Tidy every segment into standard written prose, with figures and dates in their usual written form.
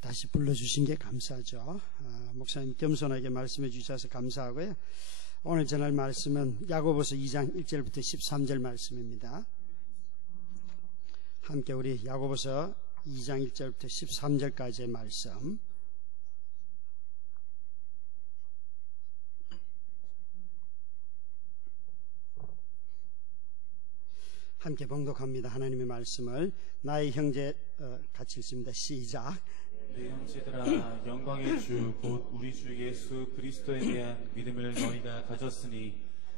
다시 불러주신 게 감사하죠. 목사님 겸손하게 말씀해 주셔서 감사하고요. 오늘 전할 말씀은 야고보서 2장 1절부터 13절 말씀입니다. 함께 우리 야고보서 2장 1절부터 13절까지의 말씀 함께 봉독합니다. 하나님의 말씀을. 나의 형제 같이 읽습니다. 시작. 내 형제들아, 영광의 주 곧 우리 주 예수 그리스도에 대한 믿음을 너희가 가졌으니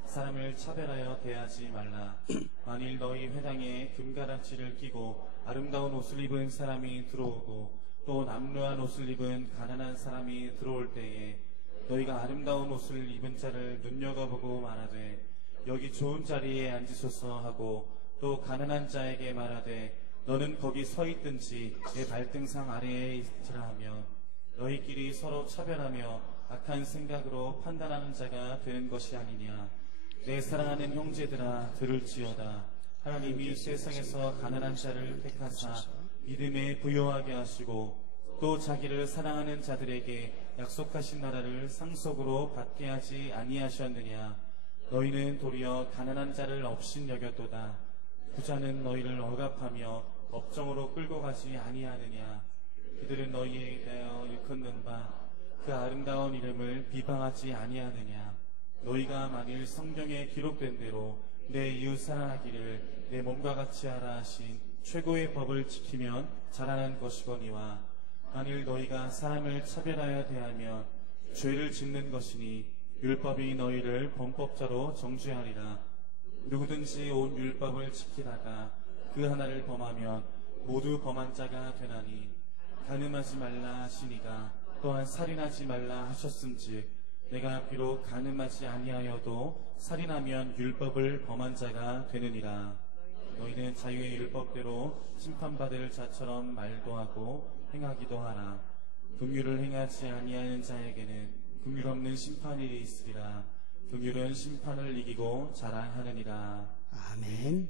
사람을 차별하여 대하지 말라. 만일 너희 회당에 금가락지를 끼고 아름다운 옷을 입은 사람이 들어오고 또 남루한 옷을 입은 가난한 사람이 들어올 때에 너희가 아름다운 옷을 입은 자를 눈여겨보고 말하되 여기 좋은 자리에 앉으소서 하고 또 가난한 자에게 말하되 너는 거기 서 있든지 내 발등상 아래에 있으라 하며 너희끼리 서로 차별하며 악한 생각으로 판단하는 자가 되는 것이 아니냐. 내 사랑하는 형제들아, 들을지어다. 하나님이 세상에서 가난한 자를 택하사 믿음에 부요하게 하시고 또 자기를 사랑하는 자들에게 약속하신 나라를 상속으로 받게 하지 아니하셨느냐. 너희는 도리어 가난한 자를 업신 여겼도다. 부자는 너희를 억압하며 업정으로 끌고 가지 아니하느냐. 그들은 너희에 대하여 일컫는 바 그 아름다운 이름을 비방하지 아니하느냐. 너희가 만일 성경에 기록된 대로 내 이웃 사랑하기를 내 몸과 같이 하라 하신 최고의 법을 지키면 잘하는 것이거니와 만일 너희가 사람을 차별하여 대하면 죄를 짓는 것이니 율법이 너희를 범법자로 정죄하리라. 누구든지 온 율법을 지키다가 그 하나를 범하면 모두 범한 자가 되나니 간음하지 말라 하시니가 또한 살인하지 말라 하셨음즉 내가 비록 간음하지 아니하여도 살인하면 율법을 범한 자가 되느니라. 너희는 자유의 율법대로 심판받을 자처럼 말도 하고 행하기도 하라. 긍휼을 행하지 아니하는 자에게는 긍휼 없는 심판이 있으리라. 긍휼은 심판을 이기고 자랑하느니라. 아멘.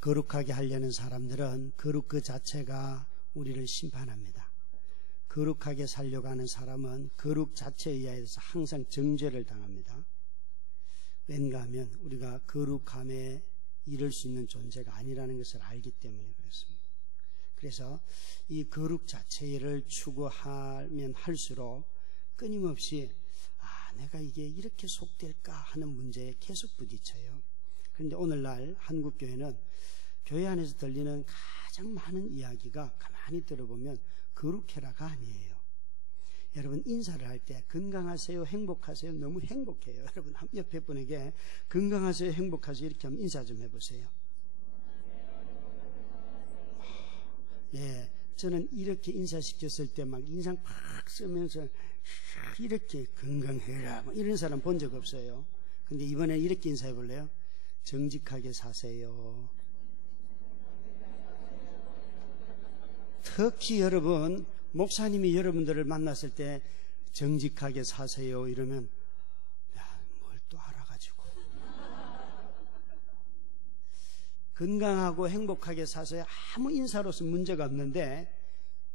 거룩하게 하려는 사람들은 거룩 그 자체가 우리를 심판합니다. 거룩하게 살려고 하는 사람은 거룩 자체에 의해서 항상 정죄를 당합니다. 왠가 하면 우리가 거룩함에 이를 수 있는 존재가 아니라는 것을 알기 때문에 그렇습니다. 그래서 이 거룩 자체를 추구하면 할수록 끊임없이 내가 이게 이렇게 속될까 하는 문제에 계속 부딪혀요. 그런데 오늘날 한국교회는 교회 안에서 들리는 가장 많은 이야기가 가만히 들어보면 거룩해라가 아니에요. 여러분 인사를 할 때 건강하세요, 행복하세요, 너무 행복해요. 여러분 옆에 분에게 건강하세요, 행복하세요 이렇게 하면 인사 좀 해보세요. 예, 저는 이렇게 인사시켰을 때 막 인상 팍 쓰면서 이렇게 건강해라 이런 사람 본 적 없어요. 근데 이번에 이렇게 인사해 볼래요? 정직하게 사세요. 특히 여러분 목사님이 여러분들을 만났을 때 정직하게 사세요 이러면 뭘 또 알아가지고 건강하고 행복하게 사세요 아무 인사로서 문제가 없는데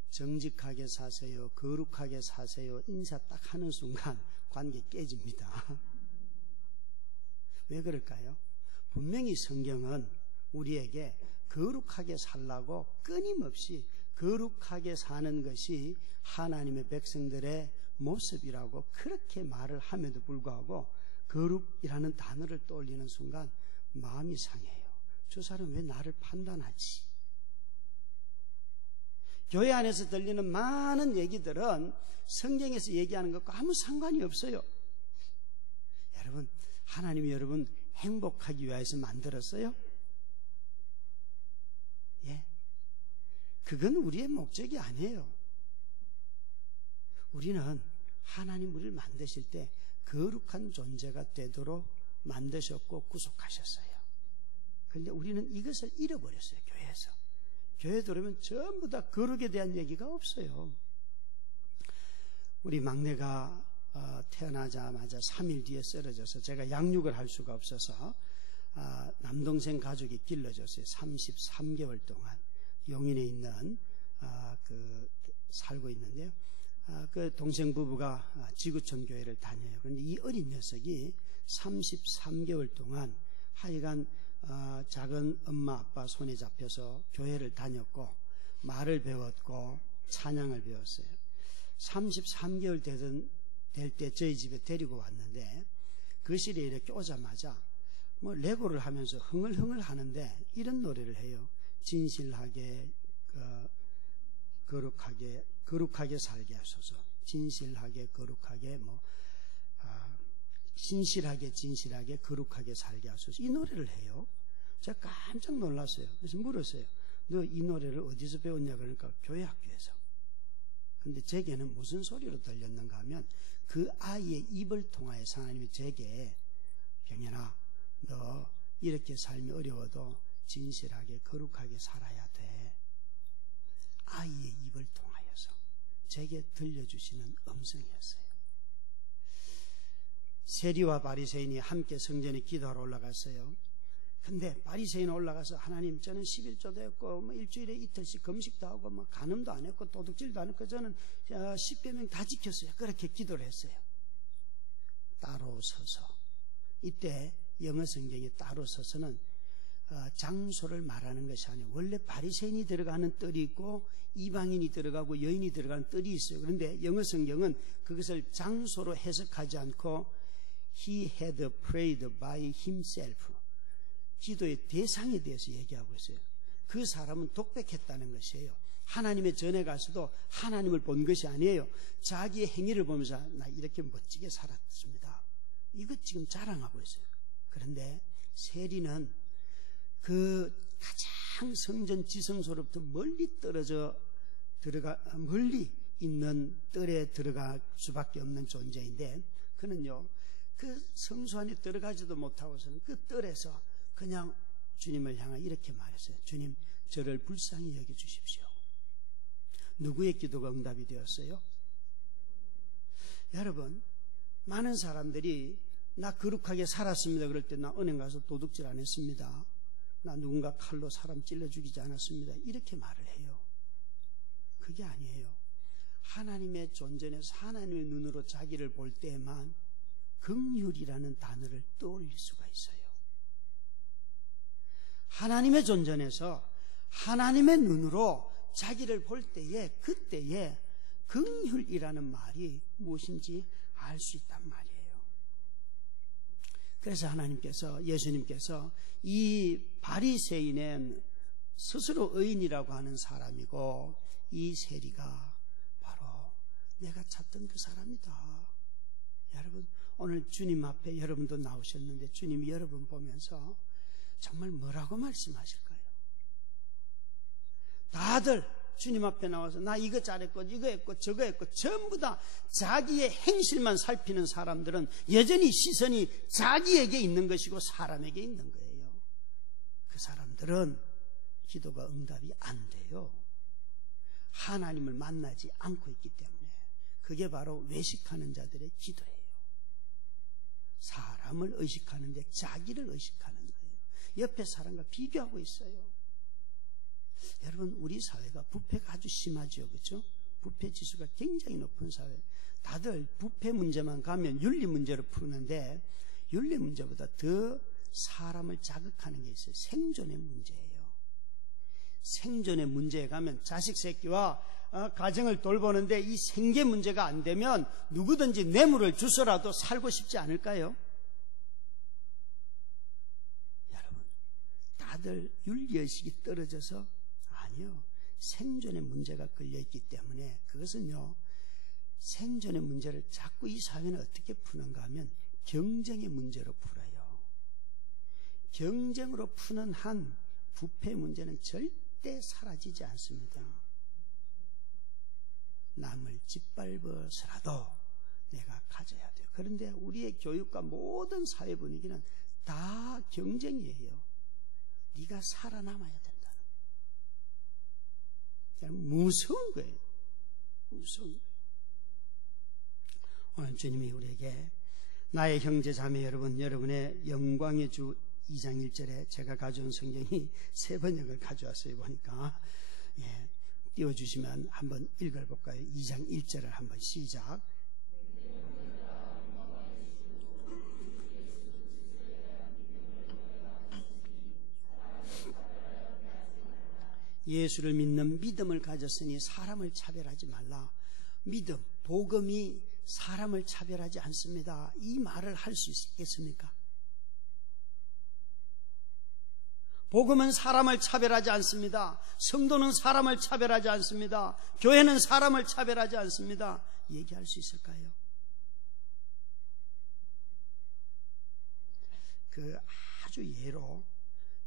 정직하게 사세요, 거룩하게 사세요 인사 딱 하는 순간 관계 깨집니다. 왜 그럴까요? 분명히 성경은 우리에게 거룩하게 살라고 끊임없이 거룩하게 사는 것이 하나님의 백성들의 모습이라고 그렇게 말을 함에도 불구하고 거룩이라는 단어를 떠올리는 순간 마음이 상해요. 저 사람 왜 나를 판단하지? 교회 안에서 들리는 많은 얘기들은 성경에서 얘기하는 것과 아무 상관이 없어요. 여러분, 하나님이 여러분 행복하기 위해서 만들었어요? 예. 그건 우리의 목적이 아니에요. 우리는 하나님 우리를 만드실 때 거룩한 존재가 되도록 만드셨고 구속하셨어요. 그런데 우리는 이것을 잃어버렸어요. 교회에서. 교회 들어오면 전부 다 거룩에 대한 얘기가 없어요. 우리 막내가 태어나자마자 3일 뒤에 쓰러져서 제가 양육을 할 수가 없어서 남동생 가족이 길러줬어요. 33개월 동안 용인에 있는 그 살고 있는데요. 그 동생 부부가 지구촌 교회를 다녀요. 그런데 이 어린 녀석이 33개월 동안 하여간 작은 엄마 아빠 손에 잡혀서 교회를 다녔고 말을 배웠고 찬양을 배웠어요. 33개월 될 때 저희 집에 데리고 왔는데 거실에 이렇게 오자마자 뭐 레고를 하면서 흥얼흥얼 하는데 이런 노래를 해요. 진실하게 거룩하게 살게 하소서. 진실하게 거룩하게 신실하게 진실하게 거룩하게 살게 하소서. 이 노래를 해요. 제가 깜짝 놀랐어요. 그래서 물었어요. 너 이 노래를 어디서 배웠냐 그러니까 교회 학교에서. 근데 제게는 무슨 소리로 들렸는가 하면 그 아이의 입을 통하여서 하나님이 제게 병현아 너 이렇게 삶이 어려워도 진실하게 거룩하게 살아야 돼. 아이의 입을 통하여서 제게 들려주시는 음성이었어요. 세리와 바리새인이 함께 성전에 기도하러 올라갔어요. 근데 바리새인은 올라가서 하나님 저는 11조도 했고 일주일에 이틀씩 금식도 하고 간음도 안 했고 도둑질도 안 했고 저는 10계명 다 지켰어요. 그렇게 기도를 했어요. 따로 서서. 이때 영어 성경에 따로 서서는 장소를 말하는 것이 아니에요. 원래 바리새인이 들어가는 뜰이 있고 이방인이 들어가고 여인이 들어가는 뜰이 있어요. 그런데 영어 성경은 그것을 장소로 해석하지 않고 He had prayed by himself. 기도의 대상에 대해서 얘기하고 있어요. 그 사람은 독백했다는 것이에요. 하나님의 전에 가서도 하나님을 본 것이 아니에요. 자기의 행위를 보면서 나 이렇게 멋지게 살았습니다. 이것 지금 자랑하고 있어요. 그런데 세리는 그 가장 성전 지성소로부터 멀리 멀리 있는 뜰에 들어갈 수밖에 없는 존재인데 그는요 그 성소 안에 들어가지도 못하고서는 그 뜰에서 그냥 주님을 향해 이렇게 말했어요. 주님 저를 불쌍히 여겨주십시오. 누구의 기도가 응답이 되었어요? 여러분 많은 사람들이 나 거룩하게 살았습니다 그럴 때 나 은행 가서 도둑질 안 했습니다. 나 누군가 칼로 사람 찔러 죽이지 않았습니다. 이렇게 말을 해요. 그게 아니에요. 하나님의 존재에서 하나님의 눈으로 자기를 볼 때에만 긍휼이라는 단어를 떠올릴 수가 있어요. 하나님의 존재에서 하나님의 눈으로 자기를 볼 때에 그때에 긍휼이라는 말이 무엇인지 알 수 있단 말이에요. 그래서 하나님께서 예수님께서 이 바리새인은 스스로 의인이라고 하는 사람이고 이 세리가 바로 내가 찾던 그 사람이다. 여러분 오늘 주님 앞에 여러분도 나오셨는데 주님이 여러분 보면서 정말 뭐라고 말씀하실까요? 다들 주님 앞에 나와서 나 이거 잘했고 이거 했고 저거 했고 전부 다 자기의 행실만 살피는 사람들은 여전히 시선이 자기에게 있는 것이고 사람에게 있는 거예요. 그 사람들은 기도가 응답이 안 돼요. 하나님을 만나지 않고 있기 때문에 그게 바로 외식하는 자들의 기도예요. 사람을 의식하는데 자기를 의식하는 거예요. 옆에 사람과 비교하고 있어요. 여러분 우리 사회가 부패가 아주 심하죠. 그렇죠? 부패 지수가 굉장히 높은 사회. 다들 부패 문제만 가면 윤리 문제로 푸는데 윤리 문제보다 더 사람을 자극하는 게 있어요. 생존의 문제예요. 생존의 문제에 가면 자식 새끼와 가정을 돌보는데 이 생계 문제가 안 되면 누구든지 뇌물을 주서라도 살고 싶지 않을까요? 여러분 다들 윤리의식이 떨어져서 아니요. 생존의 문제가 걸려있기 때문에 그것은요 생존의 문제를 자꾸 이 사회는 어떻게 푸는가 하면 경쟁의 문제로 풀어요. 경쟁으로 푸는 한 부패 문제는 절대 사라지지 않습니다. 남을 짓밟아서라도 내가 가져야 돼요. 그런데 우리의 교육과 모든 사회 분위기는 다 경쟁이에요. 네가 살아남아야 된다는 무서운 거예요. 무서운. 오늘 주님이 우리에게 나의 형제 자매 여러분, 여러분의 영광의 주 2장 1절에 제가 가져온 성경이 3번역을 가져왔어요. 보니까 띄워주시면 한번 읽어볼까요? 2장 1절을 한번 시작. 예수를 믿는 믿음을 가졌으니 사람을 차별하지 말라. 믿음, 복음이 사람을 차별하지 않습니다. 이 말을 할 수 있겠습니까? 복음은 사람을 차별하지 않습니다. 성도는 사람을 차별하지 않습니다. 교회는 사람을 차별하지 않습니다. 얘기할 수 있을까요? 그 아주 예로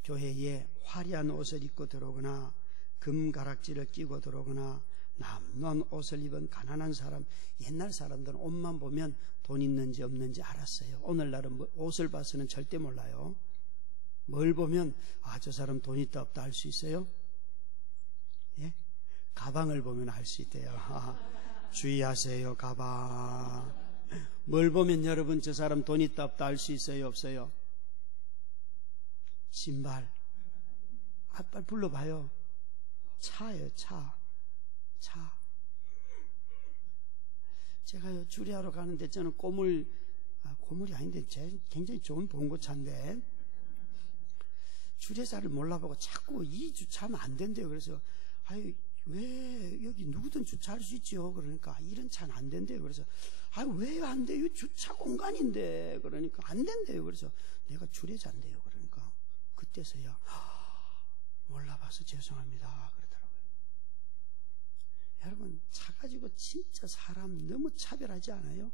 교회에 화려한 옷을 입고 들어오거나 금가락지를 끼고 들어오거나 남루한 옷을 입은 가난한 사람, 옛날 사람들은 옷만 보면 돈 있는지 없는지 알았어요. 오늘날은 옷을 봐서는 절대 몰라요. 뭘 보면 저 사람 돈 있다 없다 알 수 있어요? 예? 가방을 보면 알 수 있대요. 주의하세요. 가방. 뭘 보면 여러분 저 사람 돈 있다 없다 알 수 있어요? 없어요? 신발. 빨리 불러봐요. 차예요. 차. 제가요 주례하러 가는데 저는 고물이 아닌데 굉장히 좋은 봉고차인데 주례사를 몰라보고 자꾸 이 주차하면 안 된대요. 그래서 왜 여기 누구든 주차할 수 있죠. 그러니까 이런 차는 안 된대요. 그래서 왜 안 돼요? 주차 공간인데. 그러니까 안 된대요. 그래서 내가 주례자인데요. 그러니까 그때서야 몰라봐서 죄송합니다 그러더라고요. 여러분 차 가지고 진짜 사람 너무 차별하지 않아요?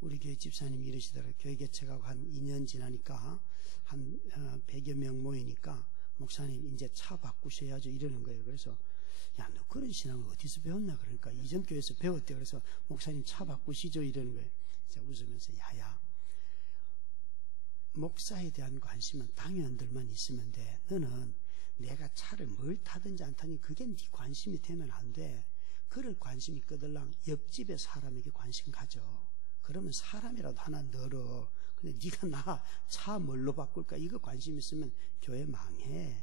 우리 교회 집사님이 이러시더라고요. 교회 개척하고 한 2년 지나니까 한 100여 명 모이니까 목사님 이제 차 바꾸셔야죠 이러는 거예요. 그래서 야, 너 그런 신앙을 어디서 배웠나? 그러니까 이전 교회에서 배웠대요. 그래서 목사님 차 바꾸시죠 이러는 거예요. 제가 웃으면서 야야, 목사에 대한 관심은 당연들만 있으면 돼. 너는 내가 차를 뭘 타든지 안 타든지 그게 네 관심이 되면 안 돼. 그럴 관심이 있거들랑 옆집의 사람에게 관심 가져. 그러면 사람이라도 하나 늘어. 근데 네가 나 차 뭘로 바꿀까 이거 관심 있으면 교회 망해.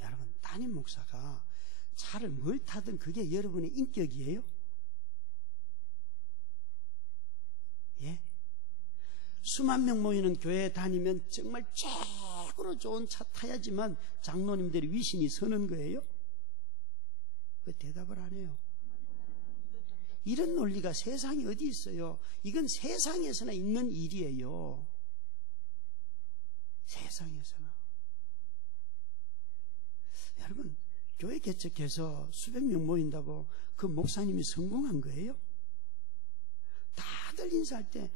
여러분 담임 목사가 차를 뭘 타든 그게 여러분의 인격이에요? 예? 수만 명 모이는 교회에 다니면 정말 최고로 좋은 차 타야지만 장로님들이 위신이 서는 거예요? 왜 대답을 안 해요? 이런 논리가 세상에 어디 있어요? 이건 세상에서나 있는 일이에요. 세상에서나. 여러분 교회 개척해서 수백 명 모인다고 그 목사님이 성공한 거예요? 다들 인사할 때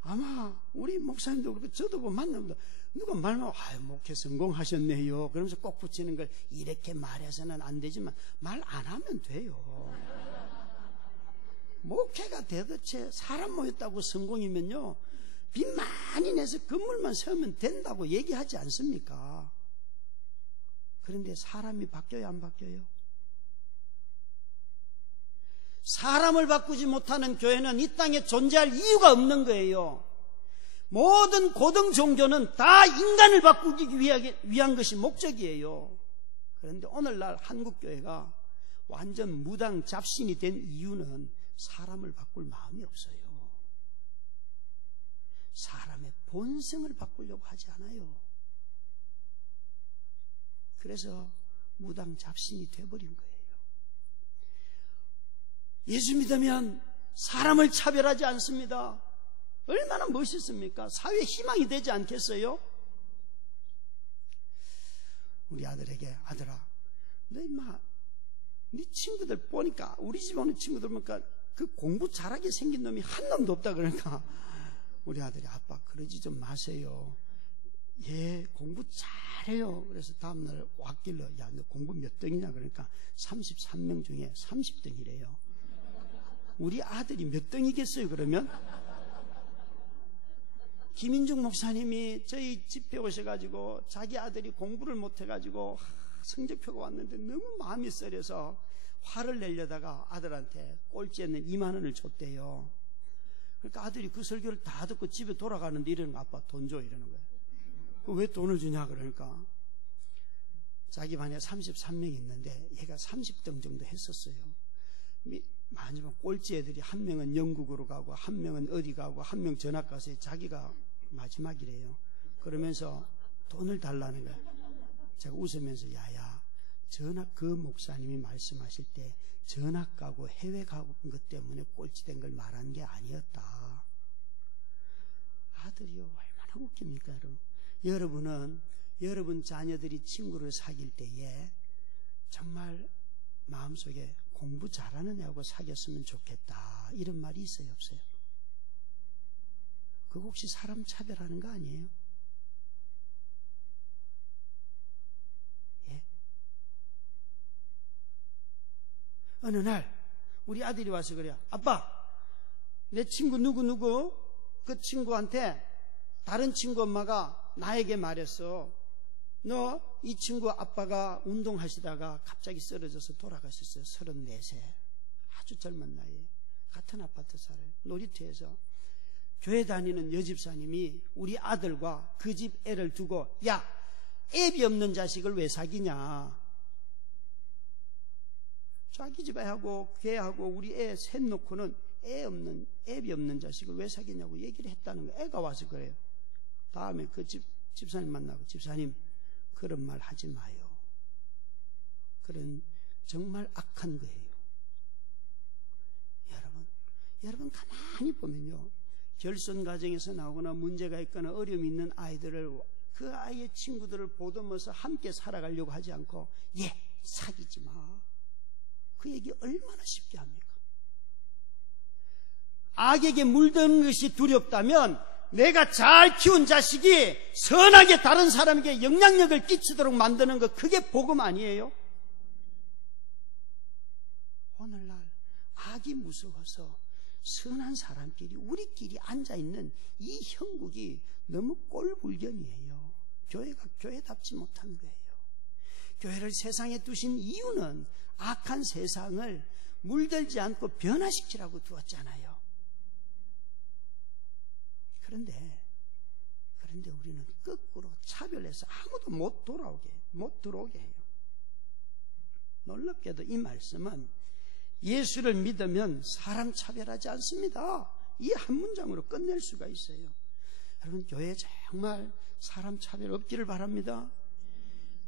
아마 우리 목사님도 그렇고 저도 뭐 만나면 누가 말하면 목회 성공하셨네요 그러면서 꼭 붙이는 걸 이렇게 말해서는 안 되지만 말 안 하면 돼요. 목회가 대도체 사람 모였다고 성공이면요 빚 많이 내서 건물만 세우면 된다고 얘기하지 않습니까? 그런데 사람이 바뀌어요 안 바뀌어요? 사람을 바꾸지 못하는 교회는 이 땅에 존재할 이유가 없는 거예요. 모든 고등 종교는 다 인간을 바꾸기 위한 것이 목적이에요. 그런데 오늘날 한국교회가 완전 무당 잡신이 된 이유는 사람을 바꿀 마음이 없어요. 사람의 본성을 바꾸려고 하지 않아요. 그래서 무당 잡신이 돼버린 거예요. 예수 믿으면 사람을 차별하지 않습니다. 얼마나 멋있습니까? 사회에 희망이 되지 않겠어요? 우리 아들에게 아들아, 너 임마 네 친구들 보니까 우리 집 오는 친구들 보니까 그 공부 잘하게 생긴 놈이 한 놈도 없다. 그러니까 우리 아들이 아빠 그러지 좀 마세요. 예, 공부 잘해요. 그래서 다음날 왔길래 야, 너 공부 몇 등이냐? 그러니까 33명 중에 30등이래요. 우리 아들이 몇 등이겠어요 그러면? 김인중 목사님이 저희 집에 오셔가지고 자기 아들이 공부를 못해가지고 성적표가 왔는데 너무 마음이 쓰려서 화를 내려다가 아들한테 꼴찌에는 2만 원을 줬대요. 그러니까 아들이 그 설교를 다 듣고 집에 돌아가는데 이러는 거, 아빠 돈 줘 이러는 거예요. 왜 돈을 주냐 그러니까 자기 반에 33명 있는데 얘가 30등 정도 했었어요. 마지막 꼴찌 애들이 한 명은 영국으로 가고 한 명은 어디 가고 한 명 전학 가서 자기가 마지막이래요. 그러면서 돈을 달라는 거야. 제가 웃으면서 야야, 전학 그 목사님이 말씀하실 때 전학 가고 해외 가고 것 때문에 꼴찌 된 걸 말한 게 아니었다. 아들이요, 얼마나 웃깁니까 여러분. 여러분은 여러분 자녀들이 친구를 사귈 때에 정말 마음속에 공부 잘하는 애하고 사귀었으면 좋겠다 이런 말이 있어요, 없어요? 그거 혹시 사람 차별하는 거 아니에요? 예? 어느 날 우리 아들이 와서 그래요. 아빠, 내 친구 누구 그 친구한테 다른 친구 엄마가 나에게 말했어. 너 이 친구 아빠가 운동하시다가 갑자기 쓰러져서 돌아가셨어요. 34세. 아주 젊은 나이에. 같은 아파트 살아요. 놀이터에서 교회 다니는 여집사님이 우리 아들과 그 집 애를 두고 야, 애비 없는 자식을 왜 사귀냐. 자기 집 애하고 걔하고 우리 애 셋 놓고는 애비 없는 자식을 왜 사귀냐고 얘기를 했다는 거예요. 애가 와서 그래요. 다음에 그 집사님 만나고 집사님 그런 말 하지 마요. 그런 정말 악한 거예요. 여러분 가만히 보면요. 결손 가정에서 나오거나 문제가 있거나 어려움이 있는 아이들을 그 아이의 친구들을 보듬어서 함께 살아가려고 하지 않고 얘 사귀지 마. 그 얘기 얼마나 쉽게 합니까? 악에게 물드는 것이 두렵다면 내가 잘 키운 자식이 선하게 다른 사람에게 영향력을 끼치도록 만드는 것, 그게 복음 아니에요? 오늘날 악이 무서워서 선한 사람끼리 우리끼리 앉아있는 이 형국이 너무 꼴불견이에요. 교회가 교회답지 못한 거예요. 교회를 세상에 두신 이유는 악한 세상을 물들지 않고 변화시키라고 두었잖아요. 그런데 우리는 거꾸로 차별해서 아무도 못 들어오게 해요. 놀랍게도 이 말씀은 예수를 믿으면 사람 차별하지 않습니다. 이 한 문장으로 끝낼 수가 있어요. 여러분, 교회에 정말 사람 차별 없기를 바랍니다.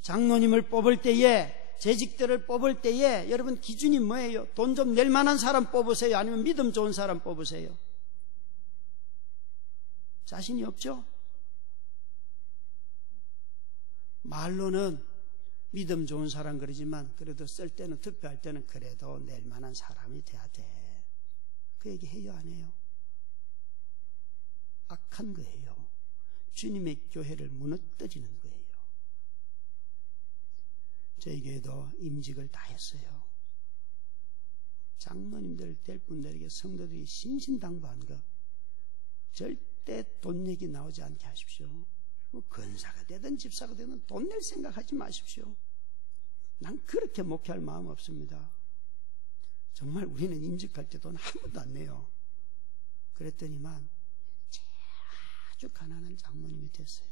장로님을 뽑을 때에, 재직들을 뽑을 때에 여러분 기준이 뭐예요? 돈 좀 낼 만한 사람 뽑으세요? 아니면 믿음 좋은 사람 뽑으세요? 자신이 없죠? 말로는 믿음 좋은 사람 그러지만 그래도 쓸 때는, 투표할 때는 그래도 낼 만한 사람이 돼야 돼. 그 얘기 해요, 안 해요? 악한 거예요. 주님의 교회를 무너뜨리는 거예요. 저희 교회도 임직을 다 했어요. 장로님들 될 분들에게 성도들이 신신당부한 거 절대 돈 얘기 나오지 않게 하십시오. 뭐 권사가 되든 집사가 되든 돈 낼 생각하지 마십시오. 난 그렇게 목회할 마음 없습니다. 정말 우리는 임직할 때 돈 한 번도 안 내요. 그랬더니만 아주 가난한 장로님이 됐어요.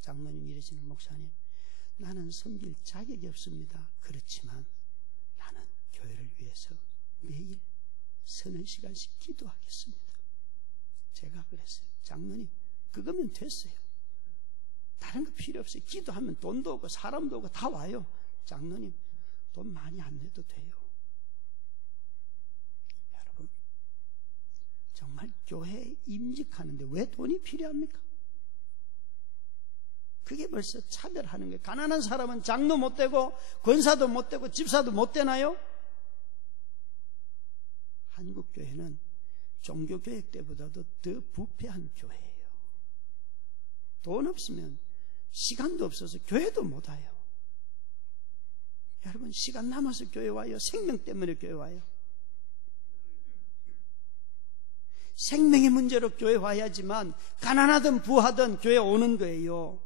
장로님 이러시는, 목사님, 나는 섬길 자격이 없습니다. 그렇지만 나는 교회를 위해서 매일 서너 시간씩 기도하겠습니다. 제가 그랬어요. 장로님, 그거면 됐어요. 다른 거 필요 없어요. 기도하면 돈도 오고 사람도 오고 다 와요. 장로님, 돈 많이 안 내도 돼요. 여러분, 정말 교회에 임직하는데 왜 돈이 필요합니까? 그게 벌써 차별하는 거예요. 가난한 사람은 장로 못 되고 권사도 못 되고 집사도 못 되나요? 한국 교회는 종교교육 때보다도 더 부패한 교회예요. 돈 없으면 시간도 없어서 교회도 못 와요. 여러분, 시간 남아서 교회 와요? 생명 때문에 교회 와요? 생명의 문제로 교회 와야지만 가난하든 부하든 교회 오는 거예요.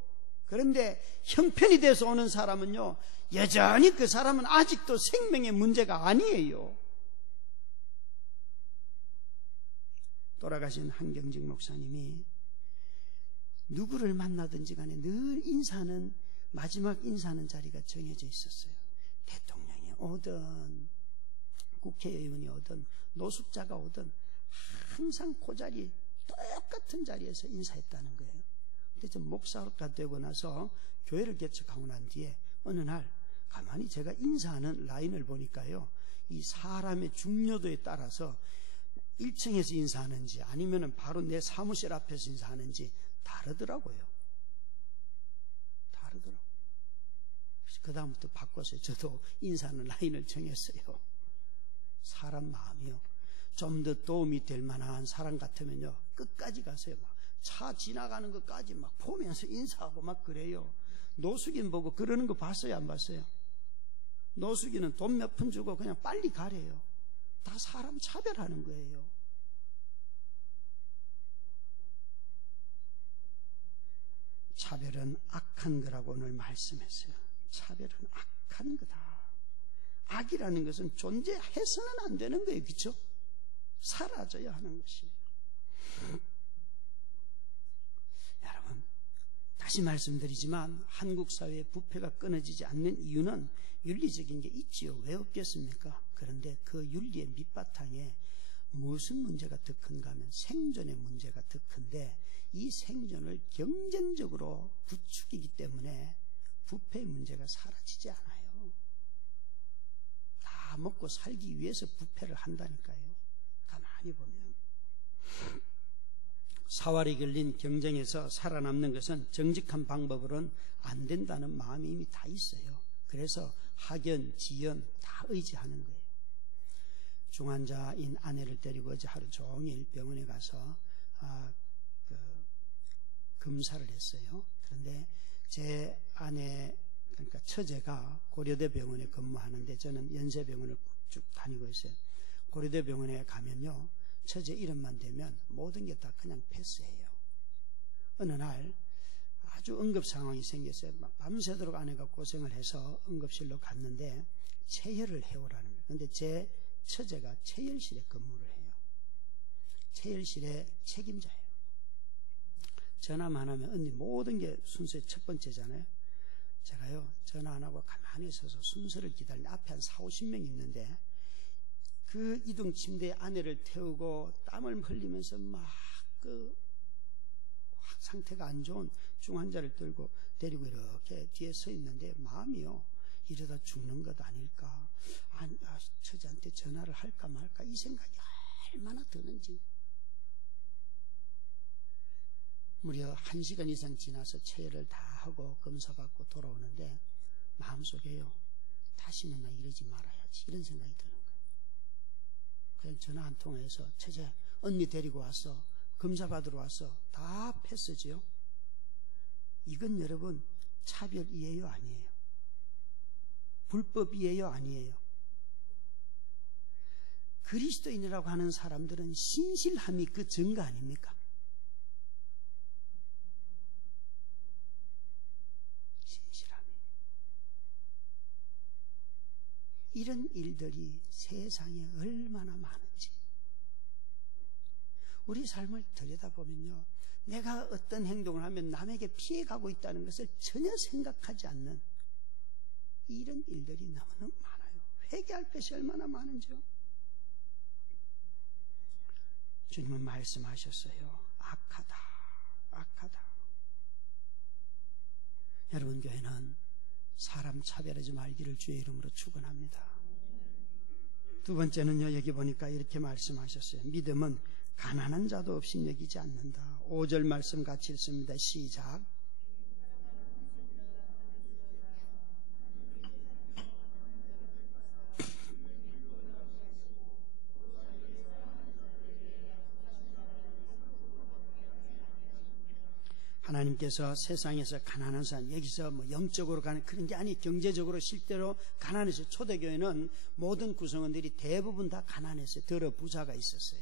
그런데 형편이 돼서 오는 사람은요, 여전히 그 사람은 아직도 생명의 문제가 아니에요. 돌아가신 한경직 목사님이 누구를 만나든지 간에 늘 인사는 마지막 인사하는 자리가 정해져 있었어요. 대통령이 오든 국회의원이 오든 노숙자가 오든 항상 그 자리, 똑같은 자리에서 인사했다는 거예요. 근데 저 목사가 되고 나서 교회를 개척하고 난 뒤에 어느 날 가만히 제가 인사하는 라인을 보니까요, 이 사람의 중요도에 따라서 1층에서 인사하는지 아니면 바로 내 사무실 앞에서 인사하는지 다르더라고요. 그래서 그 다음부터 바꿔서 저도 인사하는 라인을 정했어요. 사람 마음이요, 좀 더 도움이 될 만한 사람 같으면요, 끝까지 가세요. 막 차 지나가는 것까지 막 보면서 인사하고 막 그래요. 노숙인 보고 그러는 거 봤어요, 안 봤어요? 노숙인은 돈 몇 푼 주고 그냥 빨리 가래요. 다 사람 차별하는 거예요. 차별은 악한 거라고 오늘 말씀했어요. 차별은 악한 거다. 악이라는 것은 존재해서는 안 되는 거예요. 그렇죠? 사라져야 하는 것이에요. 여러분, 다시 말씀드리지만 한국 사회의 부패가 끊어지지 않는 이유는 윤리적인 게 있지요. 왜 없겠습니까? 그런데 그 윤리의 밑바탕에 무슨 문제가 더 큰가 하면 생존의 문제가 더 큰데, 이 생존을 경쟁적으로 부추기기 때문에 부패의 문제가 사라지지 않아요. 다 먹고 살기 위해서 부패를 한다니까요. 가만히 보면 사활이 걸린 경쟁에서 살아남는 것은 정직한 방법으로는 안 된다는 마음이 이미 다 있어요. 그래서 학연, 지연 다 의지하는 거예요. 중환자인 아내를 데리고 어제 하루 종일 병원에 가서 검사를 했어요. 그런데 제 아내, 그러니까 처제가 고려대 병원에 근무하는데 저는 연세병원을 쭉 다니고 있어요. 고려대 병원에 가면요, 처제 이름만 대면 모든 게 다 그냥 패스해요. 어느 날 아주 응급 상황이 생겼어요. 막 밤새도록 아내가 고생을 해서 응급실로 갔는데 체혈을 해오라는 거예요. 그런데 제 처제가 체혈실에 근무를 해요. 체혈실의 책임자예요. 전화만 하면 언니 모든 게 순서의 첫 번째잖아요. 제가요, 전화 안 하고 가만히 서서 순서를 기다리는데 앞에 한 40-50명 있는데 그 이동 침대에 아내를 태우고 땀을 흘리면서 막 상태가 안 좋은 중환자를 데리고 이렇게 뒤에 서 있는데 마음이요, 이러다 죽는 것 아닐까, 처제한테 전화를 할까 말까 이 생각이 얼마나 드는지. 무려 1시간 이상 지나서 체열을 다 하고 검사받고 돌아오는데 마음속에요, 다시는 나 이러지 말아야지 이런 생각이 드는 거예요. 그냥 전화 한 통화해서 처제 언니 데리고 왔어, 검사받으러 왔어, 다 패스지요. 이건 여러분 차별이에요, 아니에요? 불법이에요, 아니에요? 그리스도인이라고 하는 사람들은 신실함이 그 증거 아닙니까? 신실함이. 이런 일들이 세상에 얼마나 많은지 우리 삶을 들여다보면요, 내가 어떤 행동을 하면 남에게 피해가고 있다는 것을 전혀 생각하지 않는 이런 일들이 너무너무 많아요. 회개할 것이 얼마나 많은지요. 주님은 말씀하셨어요. 악하다, 악하다. 여러분, 교회는 사람 차별하지 말기를 주의 이름으로 축원합니다. 두 번째는요, 여기 보니까 이렇게 말씀하셨어요. 믿음은 가난한 자도 없이 여기지 않는다. 5절 말씀 같이 읽습니다. 시작. 하나님께서 세상에서 가난한 사람, 여기서 뭐 영적으로 가는 그런 게 아니, 경제적으로 실제로 가난했어요. 초대교회는 모든 구성원들이 대부분 다 가난했어요. 더러 부자가 있었어요.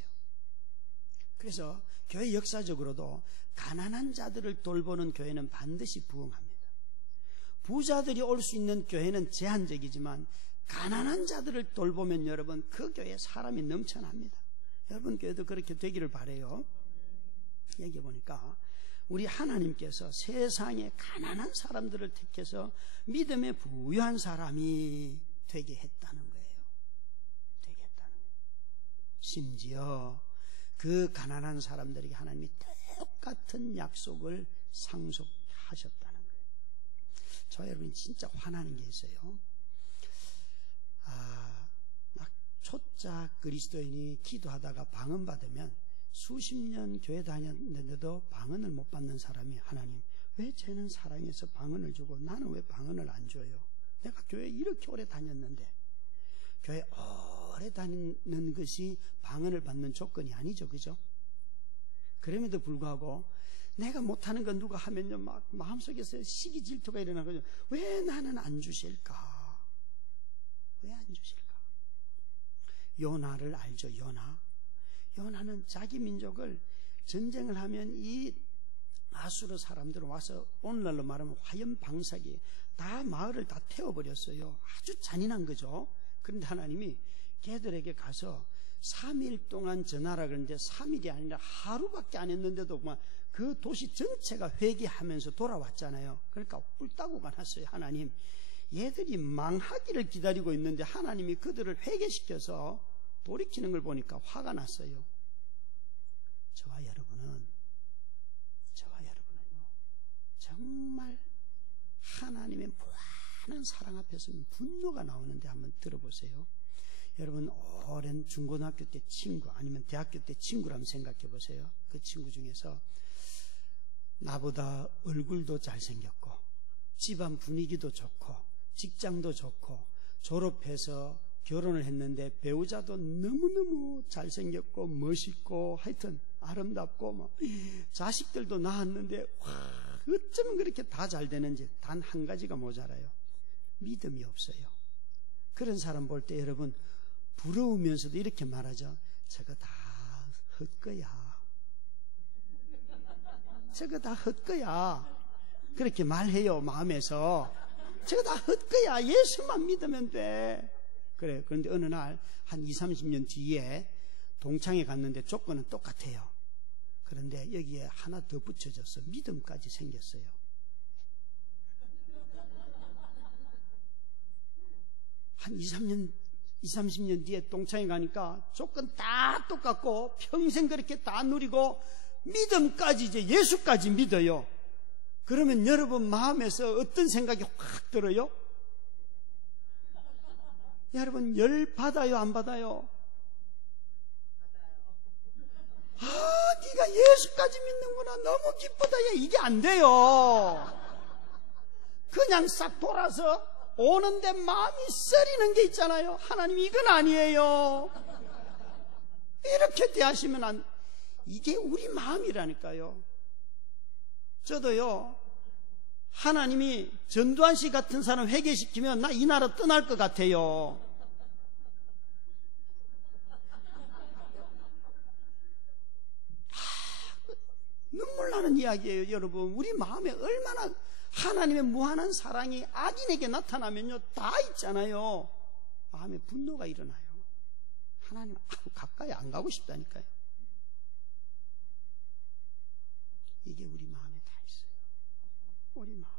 그래서 교회 역사적으로도 가난한 자들을 돌보는 교회는 반드시 부흥합니다. 부자들이 올 수 있는 교회는 제한적이지만 가난한 자들을 돌보면 여러분 그 교회에 사람이 넘쳐납니다. 여러분 교회도 그렇게 되기를 바라요. 여기 보니까 우리 하나님께서 세상의 가난한 사람들을 택해서 믿음에 부유한 사람이 되게 했다는 거예요. 되게 했다는 거예요. 심지어 그 가난한 사람들에게 하나님이 똑같은 약속을 상속하셨다는 거예요. 저 여러분이 진짜 화나는 게 있어요. 막 초짜 그리스도인이 기도하다가 방언받으면 수십 년 교회 다녔는데도 방언을 못 받는 사람이 하나님 왜 쟤는 사랑해서 방언을 주고 나는 왜 방언을 안 줘요? 내가 교회 이렇게 오래 다녔는데. 교회 오래 다니는 것이 방언을 받는 조건이 아니죠, 그죠? 그럼에도 불구하고 내가 못하는 건 누가 하면요 막 마음속에서 시기 질투가 일어나거든요. 왜 나는 안 주실까? 왜 안 주실까? 요나를 알죠? 요나는 자기 민족을 전쟁을 하면 이 아수르 사람들은 와서 오늘날로 말하면 화염 방사기 다 마을을 다 태워버렸어요. 아주 잔인한 거죠. 그런데 하나님이 걔들에게 가서 3일 동안 전하라 그러는데 3일이 아니라 하루밖에 안 했는데도 그 도시 전체가 회개하면서 돌아왔잖아요. 그러니까 뿔따구가 났어요. 하나님, 얘들이 망하기를 기다리고 있는데 하나님이 그들을 회개시켜서 돌이키는 걸 보니까 화가 났어요. 저와 여러분은요 정말 하나님의 무한한 사랑 앞에서는 분노가 나오는데 한번 들어보세요. 여러분 오랜 중고등학교 때 친구 아니면 대학교 때 친구라면 생각해 보세요. 그 친구 중에서 나보다 얼굴도 잘생겼고 집안 분위기도 좋고 직장도 좋고 졸업해서 결혼을 했는데 배우자도 너무너무 잘생겼고 멋있고 하여튼 아름답고 자식들도 낳았는데 어쩌면 그렇게 다 잘 되는지 단 한 가지가 모자라요. 믿음이 없어요. 그런 사람 볼 때 여러분 부러우면서도 이렇게 말하죠. 저거 다 헛거야. 저거 다 헛거야. 그렇게 말해요. 마음에서. 저거 다 헛거야. 예수만 믿으면 돼. 그래요. 그런데 어느 날 한 20, 30년 뒤에 동창회 갔는데 조건은 똑같아요. 그런데 여기에 하나 더 붙여져서 믿음까지 생겼어요. 한 20, 30년 뒤에 동창회 가니까 조건 다 똑같고 평생 그렇게 다 누리고 믿음까지 이제 예수까지 믿어요. 그러면 여러분 마음에서 어떤 생각이 확 들어요? 여러분 열 받아요, 안 받아요? 네가 예수까지 믿는구나. 너무 기쁘다. 야, 이게 안 돼요. 그냥 싹 돌아서 오는데 마음이 쓰리는 게 있잖아요. 하나님 이건 아니에요. 이렇게 대하시면 이게 우리 마음이라니까요. 저도요, 하나님이 전두환 씨 같은 사람 회개시키면 나 이 나라 떠날 것 같아요. 눈물 나는 이야기예요, 여러분. 우리 마음에 얼마나 하나님의 무한한 사랑이 악인에게 나타나면요, 다 있잖아요. 마음에 분노가 일어나요. 하나님 가까이 안 가고 싶다니까요. 이게 우리 마음에 다 있어요. 우리 마음에.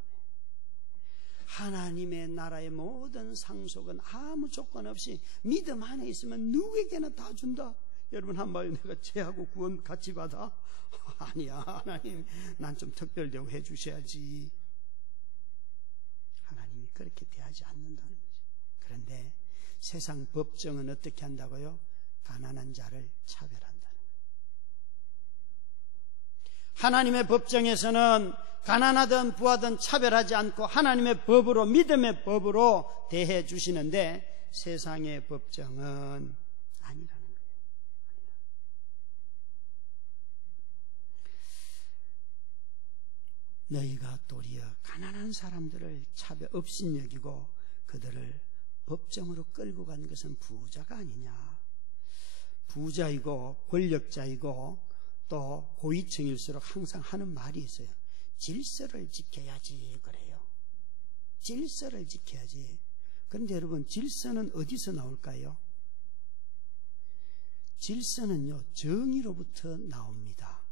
하나님의 나라의 모든 상속은 아무 조건 없이 믿음 안에 있으면 누구에게나 다 준다. 여러분 한마디 내가 죄하고 구원 같이 받아? 아니야. 하나님 난 좀 특별대우 해주셔야지. 하나님이 그렇게 대하지 않는다는 거죠. 그런데 세상 법정은 어떻게 한다고요? 가난한 자를 차별한다는 거예요. 하나님의 법정에서는 가난하든 부하든 차별하지 않고 하나님의 법으로, 믿음의 법으로 대해 주시는데 세상의 법정은 아니라는 거예요. 너희가 도리어 가난한 사람들을 차별 업신여기고 그들을 법정으로 끌고 간 것은 부자가 아니냐. 부자이고 권력자이고 또 고위층일수록 항상 하는 말이 있어요. 질서를 지켜야지 그래요. 질서를 지켜야지. 그런데 여러분 질서는 어디서 나올까요? 질서는요 정의로부터 나옵니다.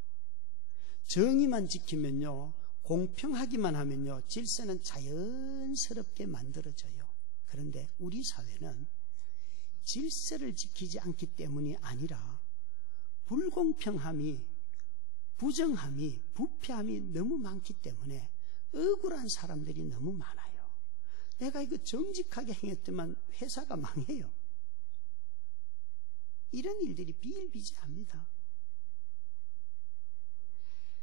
정의만 지키면요, 공평하기만 하면요, 질서는 자연스럽게 만들어져요. 그런데 우리 사회는 질서를 지키지 않기 때문이 아니라 불공평함이, 부정함이, 부패함이 너무 많기 때문에 억울한 사람들이 너무 많아요. 내가 이거 정직하게 행했더만 회사가 망해요. 이런 일들이 비일비재합니다.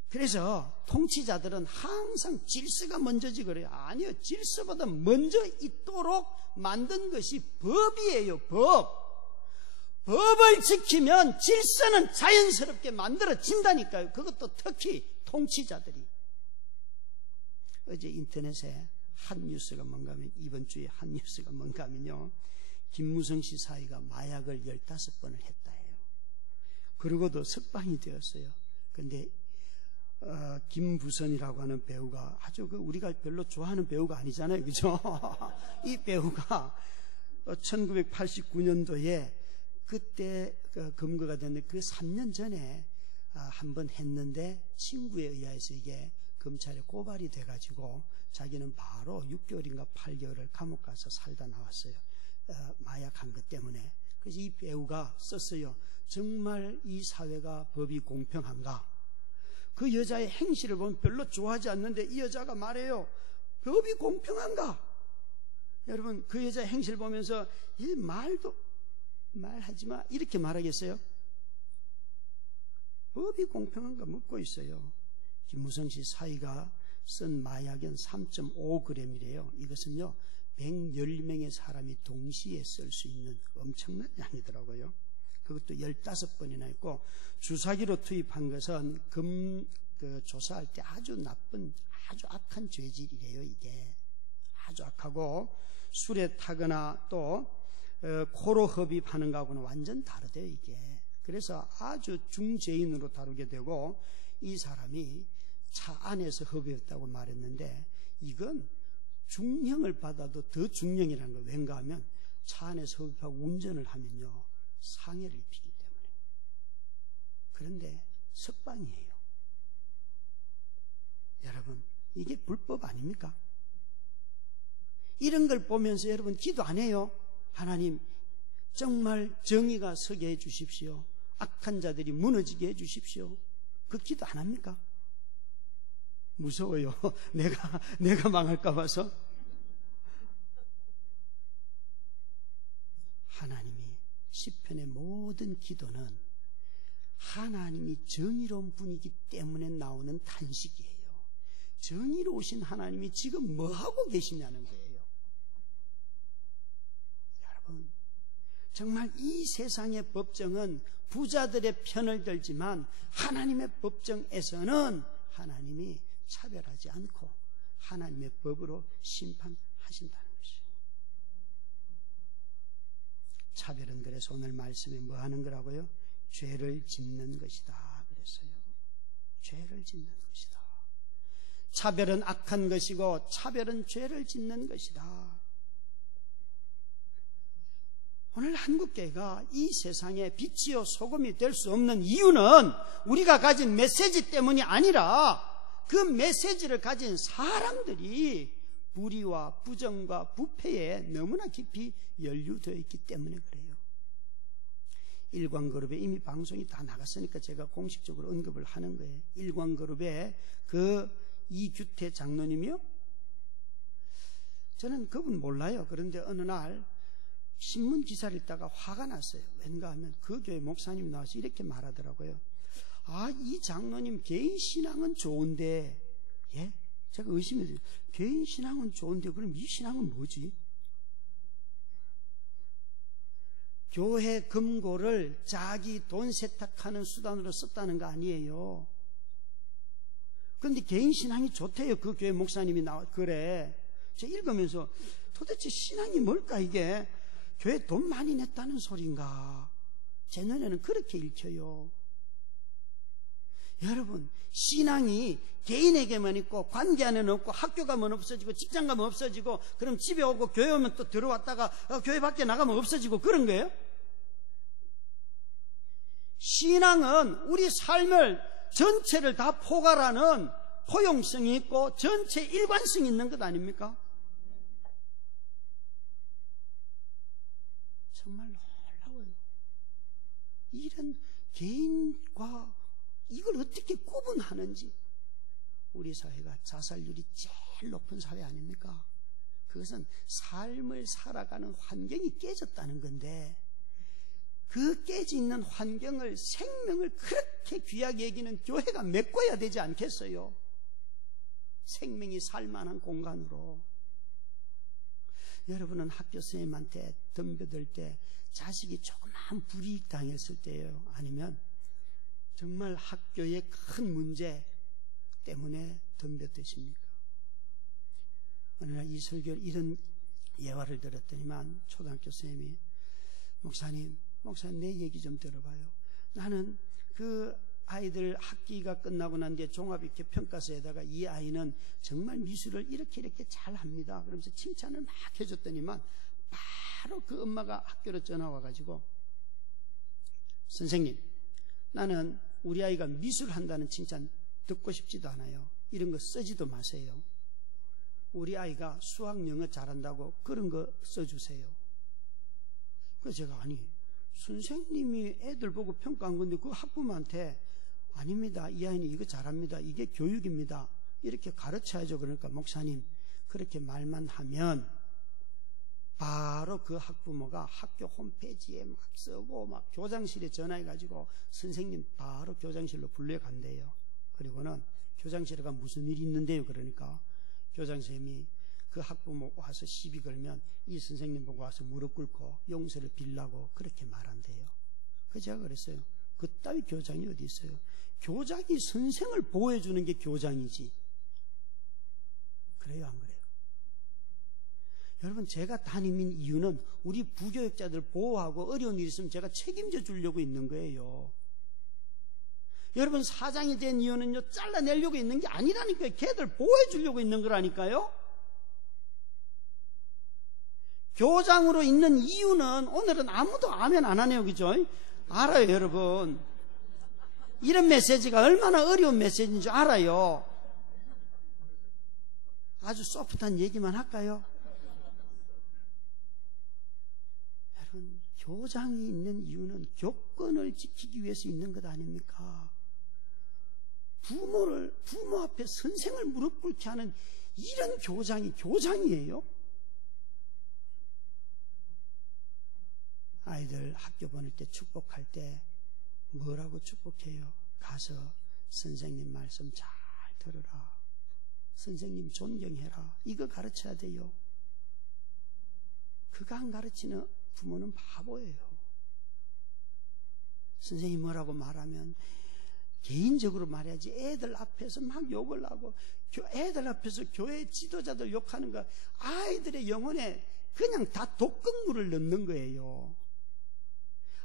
그래서 통치자들은 항상 질서가 먼저지 그래요. 아니요, 질서보다 먼저 있도록 만든 것이 법이에요. 법을 지키면 질서는 자연스럽게 만들어진다니까요. 그것도 특히 통치자들이. 어제 인터넷에 한 뉴스가 뭔가 하면, 이번 주에 한 뉴스가 뭔가 하면요, 김무성 씨 사이가 마약을 15번을 했다 해요. 그러고도 석방이 되었어요. 근데 김부선이라고 하는 배우가 아주 우리가 별로 좋아하는 배우가 아니잖아요, 그죠? 이 배우가 1989년도에 그때 검거가 됐는데 그 3년 전에 한번 했는데 친구에 의해서 이게 검찰에 고발이 돼가지고 자기는 바로 6개월인가 8개월을 감옥 가서 살다 나왔어요. 마약한 것 때문에. 그래서 이 배우가 썼어요. 정말 이 사회가 법이 공평한가? 그 여자의 행실을 보면 별로 좋아하지 않는데 이 여자가 말해요. 법이 공평한가? 여러분, 그 여자의 행실 보면서 이 말하지 마 이렇게 말하겠어요? 법이 공평한가 묻고 있어요. 김무성 씨 사이가 쓴 마약은 3.5g이래요. 이것은요 110명의 사람이 동시에 쓸 수 있는 엄청난 양이더라고요. 그것도 15번이나 있고, 주사기로 투입한 것은 조사할 때 아주 나쁜, 아주 악한 죄질이래요. 이게 아주 악하고, 술에 타거나 또 코로 흡입하는 거하고는 완전 다르대요. 이게. 그래서 아주 중죄인으로 다루게 되고, 이 사람이 차 안에서 흡입했다고 말했는데 이건 중형을 받아도 더 중형이라는 거예요. 왠가 하면 차 안에서 흡입하고 운전을 하면요 상해를 입히기 때문에. 그런데 석방이에요. 여러분, 이게 불법 아닙니까? 이런 걸 보면서 여러분 기도 안 해요? 하나님, 정말 정의가 서게 해 주십시오. 악한 자들이 무너지게 해 주십시오. 그 기도 안 합니까? 무서워요. 내가 망할까 봐서. 하나님이 시편의 모든 기도는 하나님이 정의로운 분이기 때문에 나오는 탄식이에요. 정의로우신 하나님이 지금 뭐 하고 계시냐는 거예요. 여러분, 정말 이 세상의 법정은 부자들의 편을 들지만 하나님의 법정에서는 하나님이 차별하지 않고 하나님의 법으로 심판하신다는 것이에요. 차별은 그래서 오늘 말씀에 뭐 하는 거라고요? 죄를 짓는 것이다 그랬어요. 죄를 짓는 것이다. 차별은 악한 것이고 차별은 죄를 짓는 것이다. 오늘 한국교회가 이 세상에 빛이요 소금이 될 수 없는 이유는 우리가 가진 메시지 때문이 아니라 그 메시지를 가진 사람들이 불의와 부정과 부패에 너무나 깊이 연루되어 있기 때문에 그래요. 일광그룹에 이미 방송이 다 나갔으니까 제가 공식적으로 언급을 하는 거예요. 일광그룹에 그 이규태 장로님이요? 저는 그분 몰라요. 그런데 어느 날 신문 기사를 읽다가 화가 났어요. 왠가 하면 그 교회 목사님이 나와서 이렇게 말하더라고요. 이 장로님 개인 신앙은 좋은데, 예? 제가 의심했어요. 개인 신앙은 좋은데 그럼 이 신앙은 뭐지? 교회 금고를 자기 돈 세탁하는 수단으로 썼다는 거 아니에요. 그런데 개인 신앙이 좋대요. 그 교회 목사님이 그래. 제가 읽으면서 도대체 신앙이 뭘까 이게? 교회 돈 많이 냈다는 소린가? 제 눈에는 그렇게 읽혀요. 여러분, 신앙이 개인에게만 있고 관계 안에는 없고 학교 가면 없어지고 직장 가면 없어지고 그럼 집에 오고 교회 오면 또 들어왔다가 교회 밖에 나가면 없어지고 그런 거예요? 신앙은 우리 삶을 전체를 다 포괄하는 포용성이 있고 전체 일관성이 있는 것 아닙니까? 정말 놀라워요. 이런 개인과 이걸 어떻게 구분하는지. 우리 사회가 자살률이 제일 높은 사회 아닙니까? 그것은 삶을 살아가는 환경이 깨졌다는 건데, 그 깨져 있는 환경을, 생명을 그렇게 귀하게 여기는 교회가 메꿔야 되지 않겠어요? 생명이 살만한 공간으로. 여러분은 학교 선생님한테 덤벼들 때 자식이 조그만 불이익 당했을 때예요? 아니면 정말 학교의 큰 문제 때문에 덤벼드십니까? 어느 날 이 설교 이런 예화를 들었더니만 초등학교 선생님이 목사님 내 얘기 좀 들어봐요. 나는 그 아이들 학기가 끝나고 난 뒤에 종합입기 평가서에다가 이 아이는 정말 미술을 이렇게 잘합니다. 그러면서 칭찬을 막 해줬더니만 바로 그 엄마가 학교로 전화 와가지고 선생님, 나는 우리 아이가 미술한다는 칭찬 듣고 싶지도 않아요. 이런 거 쓰지도 마세요. 우리 아이가 수학 영어 잘한다고 그런 거 써주세요. 그래서 제가 아니 선생님이 애들 보고 평가한 건데 그 학부모한테 아닙니다. 이 아이는 이거 잘합니다. 이게 교육입니다. 이렇게 가르쳐야죠. 그러니까 목사님 그렇게 말만 하면 바로 그 학부모가 학교 홈페이지에 막 쓰고 막 교장실에 전화해가지고 선생님 바로 교장실로 불러간대요. 그리고는 교장실에 가면 무슨 일이 있는데요. 그러니까 교장선생님이 그 학부모 와서 시비 걸면 이 선생님 보고 와서 무릎 꿇고 용서를 빌라고 그렇게 말한대요. 그래서 제가 그랬어요. 그따위 교장이 어디 있어요? 교장이 선생을 보호해주는 게 교장이지. 그래요, 안 그래요? 여러분, 제가 담임인 이유는 우리 부교육자들 보호하고 어려운 일이 있으면 제가 책임져 주려고 있는 거예요. 여러분, 사장이 된 이유는요, 잘라내려고 있는 게 아니라니까요. 걔들 보호해 주려고 있는 거라니까요. 교장으로 있는 이유는 오늘은 아무도 아멘 안 하네요. 그죠? 알아요, 여러분. 이런 메시지가 얼마나 어려운 메시지인지 알아요. 아주 소프트한 얘기만 할까요? 여러분, 교장이 있는 이유는 교권을 지키기 위해서 있는 것 아닙니까? 부모 앞에 선생을 무릎 꿇게 하는 이런 교장이 교장이에요? 아이들 학교 보낼 때 축복할 때 뭐라고 축복해요? 가서 선생님 말씀 잘 들으라. 선생님 존경해라. 이거 가르쳐야 돼요. 그거 안 가르치는 부모는 바보예요. 선생님 뭐라고 말하면 개인적으로 말해야지. 애들 앞에서 막 욕을 하고 애들 앞에서 교회 지도자들 욕하는 거 아이들의 영혼에 그냥 다 독극물을 넣는 거예요.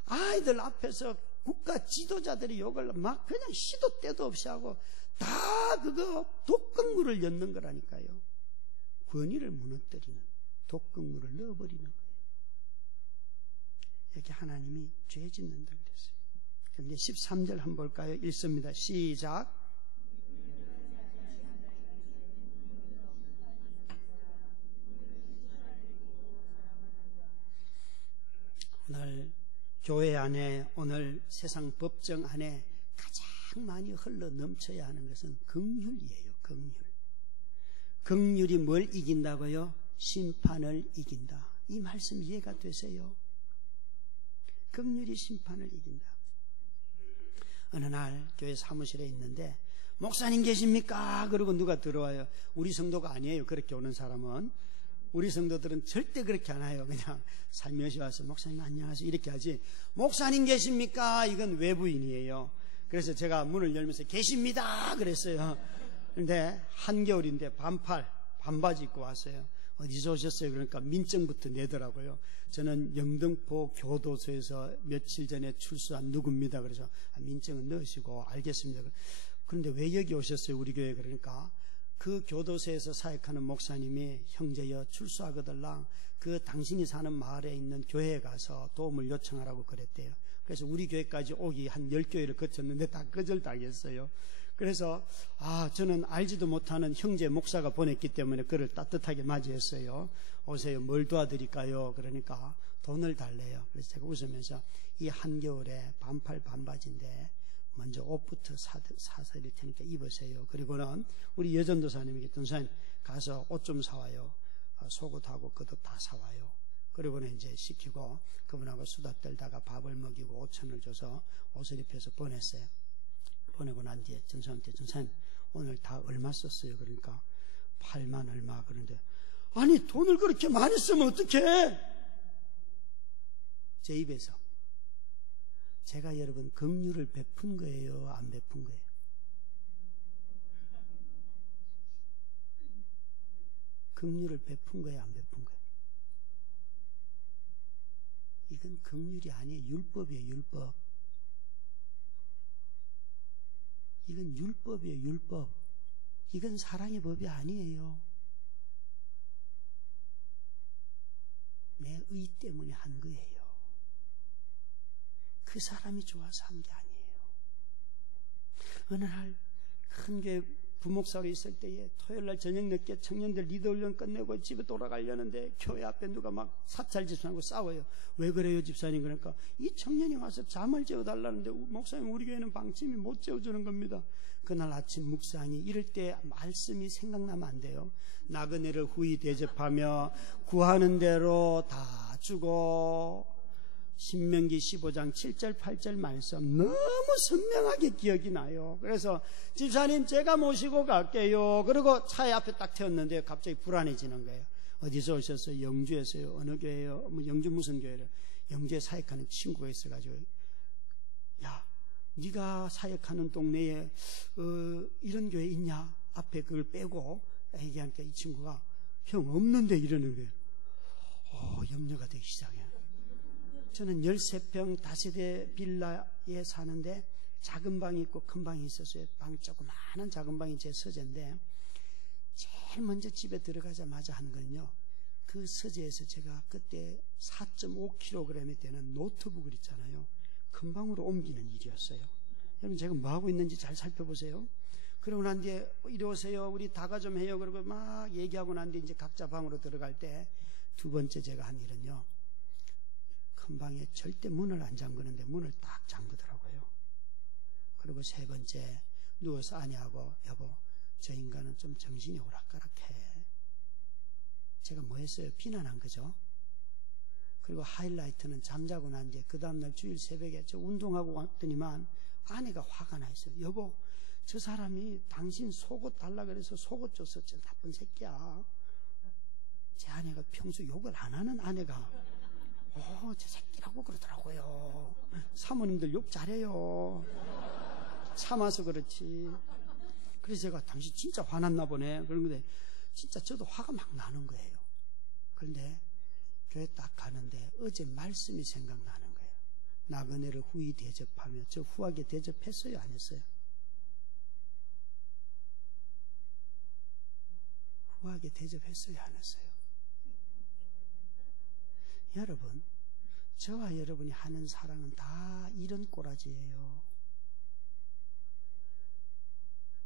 아이들 앞에서 국가 지도자들이 욕을 막 그냥 시도 때도 없이 하고 다 그거 독극물을 넣는 거라니까요. 권위를 무너뜨리는 독극물을 넣어버리는 거예요. 여기 하나님이 죄 짓는다 그랬어요. 그런데 13절 한번 볼까요? 읽습니다. 시작. 오늘 교회 안에, 오늘 세상 법정 안에 가장 많이 흘러 넘쳐야 하는 것은 긍휼이에요. 긍휼. 긍휼이 뭘 이긴다고요? 심판을 이긴다. 이 말씀 이해가 되세요? 긍휼이 심판을 이긴다. 어느 날 교회 사무실에 있는데 목사님 계십니까? 그러고 누가 들어와요. 우리 성도가 아니에요. 그렇게 오는 사람은. 우리 성도들은 절대 그렇게 안 해요. 그냥 살며시 와서 목사님 안녕하세요 이렇게 하지, 목사님 계십니까? 이건 외부인이에요. 그래서 제가 문을 열면서 계십니다 그랬어요. 그런데 한겨울인데 반바지 입고 왔어요. 어디서 오셨어요? 그러니까 민증부터 내더라고요. 저는 영등포 교도소에서 며칠 전에 출소한 누구입니다. 그래서 민증은 넣으시고 알겠습니다. 그런데 왜 여기 오셨어요? 우리 교회. 그러니까 그 교도소에서 사역하는 목사님이 형제여 출소하거들랑 그 그 당신이 사는 마을에 있는 교회에 가서 도움을 요청하라고 그랬대요. 그래서 우리 교회까지 오기 한 10교회를 거쳤는데 다 거절당했어요. 그래서 저는 알지도 못하는 형제 목사가 보냈기 때문에 그를 따뜻하게 맞이했어요. 오세요. 뭘 도와드릴까요? 그러니까 돈을 달래요. 그래서 제가 웃으면서 이 한겨울에 반팔 반바지인데 먼저 옷부터 사드릴 테니까 입으세요. 그리고는 우리 여전도사님에게 전사님 가서 옷 좀 사와요. 속옷하고 겉옷 다 사와요. 그리고는 이제 시키고 그분하고 수다 떨다가 밥을 먹이고 5천을 줘서 옷을 입혀서 보냈어요. 보내고 난 뒤에 전사님한테 전사님 오늘 다 얼마 썼어요? 그러니까 8만 얼마. 그런데 아니 돈을 그렇게 많이 쓰면 어떡해? 제 입에서 제가 여러분 긍휼을 베푼 거예요? 안 베푼 거예요? 긍휼을 베푼 거예요? 안 베푼 거예요? 이건 긍휼이 아니에요. 율법이에요. 율법. 이건 율법이에요. 율법. 이건 사랑의 법이 아니에요. 내 의 때문에 한 거예요. 그 사람이 좋아서 한 게 아니에요. 어느 날 큰 교회 부목사로 있을 때에 토요일날 저녁 늦게 청년들 리더훈련 끝내고 집에 돌아가려는데 교회 앞에 누가 막 사찰 집사님하고 싸워요. 왜 그래요 집사님? 그러니까 이 청년이 와서 잠을 재워달라는데 목사님 우리 교회는 방침이 못 재워주는 겁니다. 그날 아침 묵상이 이럴 때 말씀이 생각나면 안 돼요. 나그네를 후히 대접하며 구하는 대로 다 주고. 신명기 15장 7절 8절 말씀 너무 선명하게 기억이 나요. 그래서 집사님 제가 모시고 갈게요. 그리고 차에 앞에 딱 태웠는데 갑자기 불안해지는 거예요. 어디서 오셨어요? 영주에서요. 어느 교회요? 영주 무슨 교회를? 영주에 사역하는 친구가 있어가지고 야 네가 사역하는 동네에 이런 교회 있냐? 앞에 그걸 빼고 얘기하니까 이 친구가 형 없는데 이러는 거예요. 염려가 되기 시작해요. 저는 13평 다세대 빌라에 사는데 작은 방이 있고 큰 방이 있었어요. 방 조그마한 작은 방이 제 서재인데 제일 먼저 집에 들어가자마자 한 건요. 그 서재에서 제가 그때 4.5kg이 되는 노트북을 있잖아요. 큰 방으로 옮기는 일이었어요. 여러분 제가 뭐하고 있는지 잘 살펴보세요. 그러고 난 뒤에 이리 오세요. 우리 다가 좀 해요. 그러고 막 얘기하고 난 뒤에 이제 각자 방으로 들어갈 때 두 번째 제가 한 일은요. 큰 방에 절대 문을 안 잠그는데 문을 딱 잠그더라고요. 그리고 세 번째 누워서 아내하고 여보 저 인간은 좀 정신이 오락가락해. 제가 뭐 했어요? 비난한 거죠. 그리고 하이라이트는 잠자고 난 뒤에 그 다음날 주일 새벽에 저 운동하고 왔더니만 아내가 화가 나 있어요. 여보 저 사람이 당신 속옷 달라 그래서 속옷 줬어. 저 나쁜 새끼야. 제 아내가 평소 욕을 안 하는 아내가 저 새끼라고 그러더라고요. 사모님들 욕 잘해요. 참아서 그렇지. 그래서 제가 당신 진짜 화났나 보네. 그런데 진짜 저도 화가 막 나는 거예요. 그런데 교회 딱 가는데 어제 말씀이 생각나는 거예요. 나그네를 후히 대접하며 저 후하게 대접했어요? 안 했어요? 후하게 대접했어요? 안 했어요? 여러분 저와 여러분이 하는 사랑은 다 이런 꼬라지예요.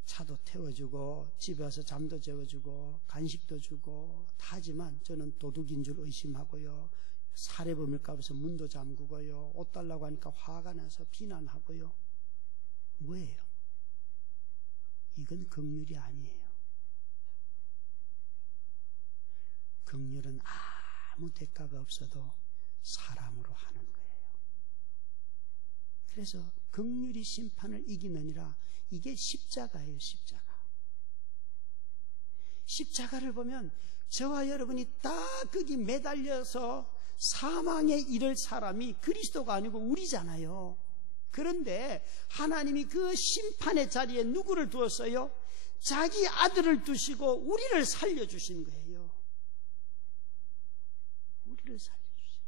차도 태워주고 집에 와서 잠도 재워주고 간식도 주고 다 하지만 저는 도둑인 줄 의심하고요. 살해범일까 봐서 문도 잠그고요. 옷 달라고 하니까 화가 나서 비난하고요. 뭐예요? 이건 긍휼이 아니에요. 긍휼은 아무 대가가 없어도 사랑으로 하는 거예요. 그래서 긍휼이 심판을 이기느니라. 이게 십자가예요. 십자가. 십자가를 보면 저와 여러분이 딱 거기 매달려서 사망에 이를 사람이 그리스도가 아니고 우리잖아요. 그런데 하나님이 그 심판의 자리에 누구를 두었어요? 자기 아들을 두시고 우리를 살려주신 거예요. 우리를 살려주신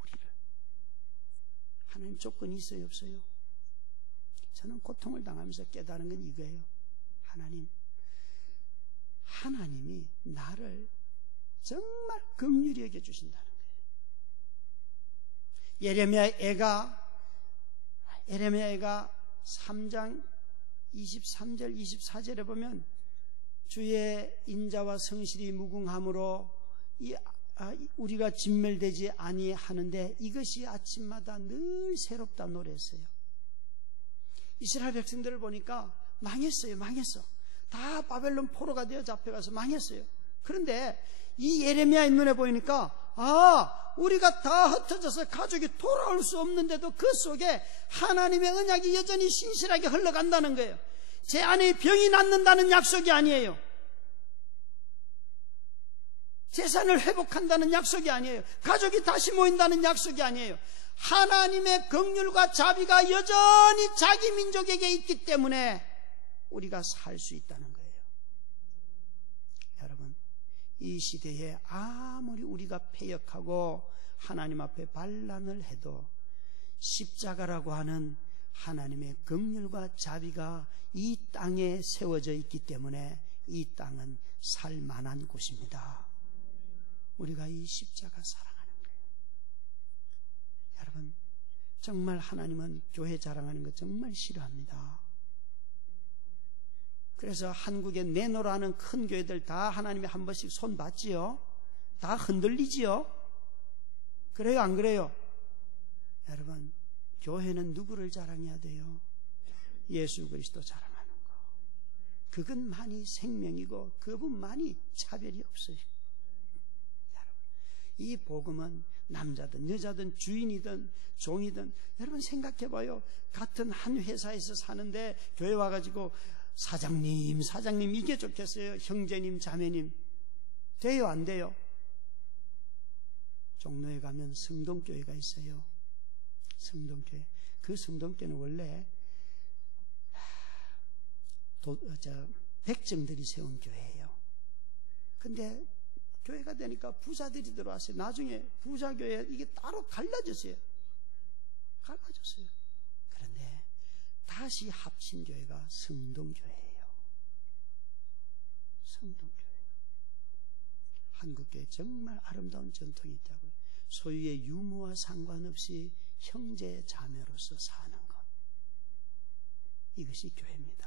우리를. 하나님 조건이 있어요? 없어요? 저는 고통을 당하면서 깨달은 건 이거예요. 하나님이 나를 정말 긍휼히 여겨 주신다는 거예요. 예레미야가 3장 23절 24절에 보면 주의 인자와 성실이 무궁함으로 우리가 진멸되지 아니하는데 이것이 아침마다 늘 새롭다 노래했어요. 이스라엘 백성들을 보니까 망했어. 다 바벨론 포로가 되어 잡혀가서 망했어요. 그런데 이 예레미야의 눈에 보이니까 우리가 다 흩어져서 가족이 돌아올 수 없는데도 그 속에 하나님의 언약이 여전히 신실하게 흘러간다는 거예요. 제 아내의 병이 낫는다는 약속이 아니에요. 재산을 회복한다는 약속이 아니에요. 가족이 다시 모인다는 약속이 아니에요. 하나님의 긍휼과 자비가 여전히 자기 민족에게 있기 때문에 우리가 살 수 있다는 거예요. 여러분, 이 시대에 아무리 우리가 패역하고 하나님 앞에 반란을 해도 십자가라고 하는 하나님의 긍휼과 자비가 이 땅에 세워져 있기 때문에 이 땅은 살만한 곳입니다. 우리가 이 십자가 사랑하는 거예요. 여러분, 정말 하나님은 교회 자랑하는 거 정말 싫어합니다. 그래서 한국에 내노라는 큰 교회들 다 하나님이 한 번씩 손 봤지요? 다 흔들리지요? 그래요, 안 그래요? 여러분, 교회는 누구를 자랑해야 돼요? 예수 그리스도 자랑하는 거. 그것만이 생명이고 그분만이 차별이 없어요. 여러분, 이 복음은 남자든 여자든 주인이든 종이든, 여러분 생각해봐요. 같은 한 회사에서 사는데 교회 와가지고 사장님 이게 좋겠어요? 형제님 자매님 돼요, 안 돼요? 종로에 가면 성동교회가 있어요. 성동교회. 그 성동교회는 원래 백정들이 세운 교회예요. 근데 교회가 되니까 부자들이 들어왔어요. 나중에 부자교회 이게 따로 갈라졌어요. 그런데 다시 합친 교회가 성동교회예요. 성동교회. 한국교회 정말 아름다운 전통이 있다고요. 소유의 유무와 상관없이 형제 자매로서 사는 것, 이것이 교회입니다.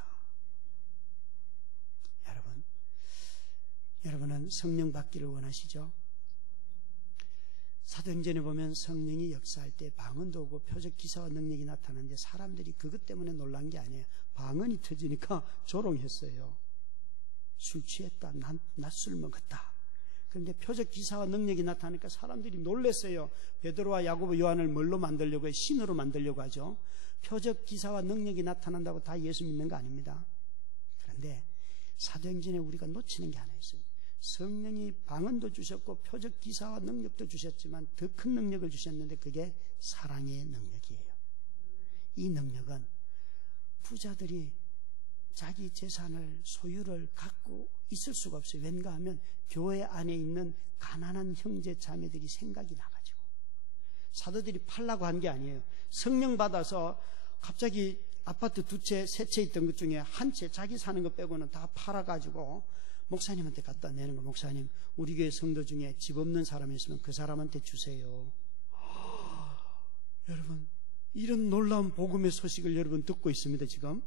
여러분은 성령 받기를 원하시죠? 사도행전에 보면 성령이 역사할 때 방언도 오고 표적 기사와 능력이 나타나는데 사람들이 그것 때문에 놀란 게 아니에요. 방언이 터지니까 조롱했어요. 술 취했다, 낮술 먹었다. 그런데 표적 기사와 능력이 나타나니까 사람들이 놀랐어요. 베드로와 야고보 요한을 뭘로 만들려고 해요? 신으로 만들려고 하죠. 표적 기사와 능력이 나타난다고 다 예수 믿는 거 아닙니다. 그런데 사도행전에 우리가 놓치는 게 하나 있어요. 성령이 방언도 주셨고 표적 기사와 능력도 주셨지만 더 큰 능력을 주셨는데 그게 사랑의 능력이에요. 이 능력은 부자들이 자기 재산을 소유를 갖고 있을 수가 없어요. 왠가 하면 교회 안에 있는 가난한 형제 자매들이 생각이 나가지고 사도들이 팔라고 한 게 아니에요. 성령 받아서 갑자기 아파트 2채, 3채 있던 것 중에 한 채 자기 사는 거 빼고는 다 팔아가지고 목사님한테 갖다 내는 거. 목사님, 우리 교회 성도 중에 집 없는 사람이 있으면 그 사람한테 주세요. 여러분, 이런 놀라운 복음의 소식을 여러분 듣고 있습니다, 지금.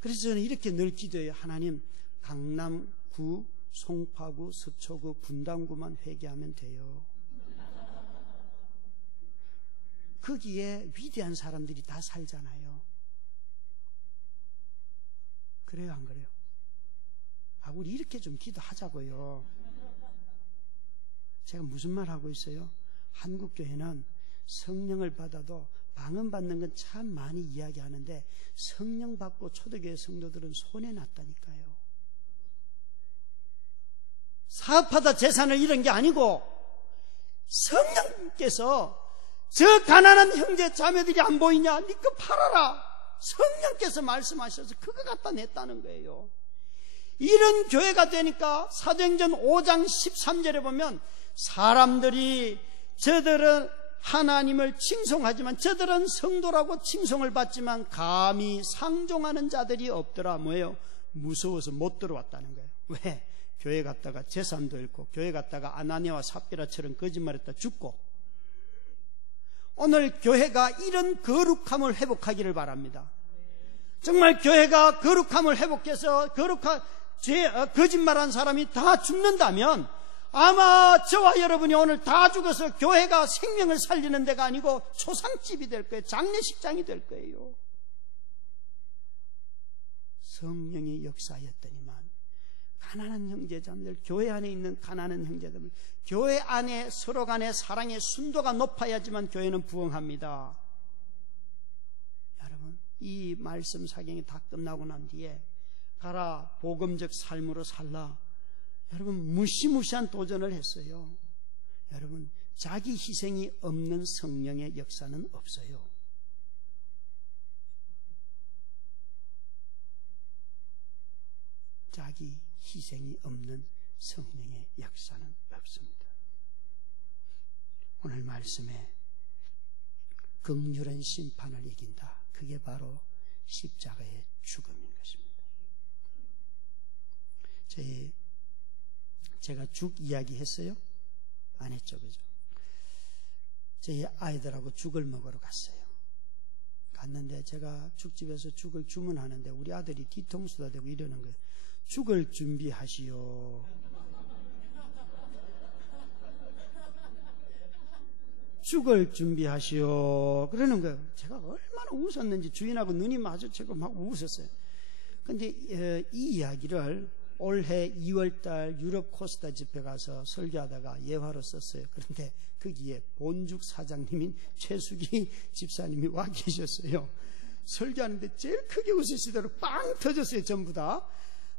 그래서 저는 이렇게 늘 기도해요. 하나님, 강남구, 송파구, 서초구, 분당구만 회개하면 돼요. 거기에 위대한 사람들이 다 살잖아요. 그래요, 안 그래요? 우리 이렇게 좀 기도하자고요. 제가 무슨 말 하고 있어요? 한국교회는 성령을 받아도 방언 받는 건 참 많이 이야기하는데 성령 받고 초대교회 성도들은 손해났다니까요. 사업하다 재산을 잃은 게 아니고 성령께서 저 가난한 형제 자매들이 안 보이냐? 니 거 팔아라. 성령께서 말씀하셔서 그거 갖다 냈다는 거예요. 이런 교회가 되니까 사도행전 5장 13절에 보면 사람들이 저들은 하나님을 칭송하지만 저들은 성도라고 칭송을 받지만 감히 상종하는 자들이 없더라. 뭐예요? 무서워서 못 들어왔다는 거예요. 왜? 교회 갔다가 재산도 잃고, 교회 갔다가 아나니아와 삽비라처럼 거짓말했다 죽고. 오늘 교회가 이런 거룩함을 회복하기를 바랍니다. 정말 교회가 거룩함을 회복해서 거짓말한 사람이 다 죽는다면 아마 저와 여러분이 오늘 다 죽어서 교회가 생명을 살리는 데가 아니고 초상집이 될 거예요. 장례식장이 될 거예요. 성령이 역사하였더니만 가난한 형제자매들, 교회 안에 있는 가난한 형제자매들, 교회 안에 서로 간의 사랑의 순도가 높아야지만 교회는 부흥합니다. 여러분, 이 말씀 사경이 다 끝나고 난 뒤에 가라 복음적 삶으로 살라. 여러분, 무시무시한 도전을 했어요. 여러분, 자기 희생이 없는 성령의 역사는 없어요. 자기 희생이 없는 성령의 역사는 없습니다. 오늘 말씀에 긍휼한 심판을 이긴다. 그게 바로 십자가의 죽음인 것입니다. 제가 죽 이야기 했어요? 안 했죠, 그죠? 저희 아이들하고 죽을 먹으러 갔어요. 갔는데 제가 죽집에서 죽을 주문하는데 우리 아들이 뒤통수가 되고 이러는 거예요. 죽을 준비하시오. 죽을 준비하시오. 그러는 거예요. 제가 얼마나 웃었는지 주인하고 눈이 마주치고 막 웃었어요. 근데 이 이야기를 올해 2월달 유럽 코스타 집회 가서 설교하다가 예화로 썼어요. 그런데 거기에 본죽 사장님인 최수기 집사님이 와 계셨어요. 설교하는데 제일 크게 웃으시더라고. 빵 터졌어요. 전부 다.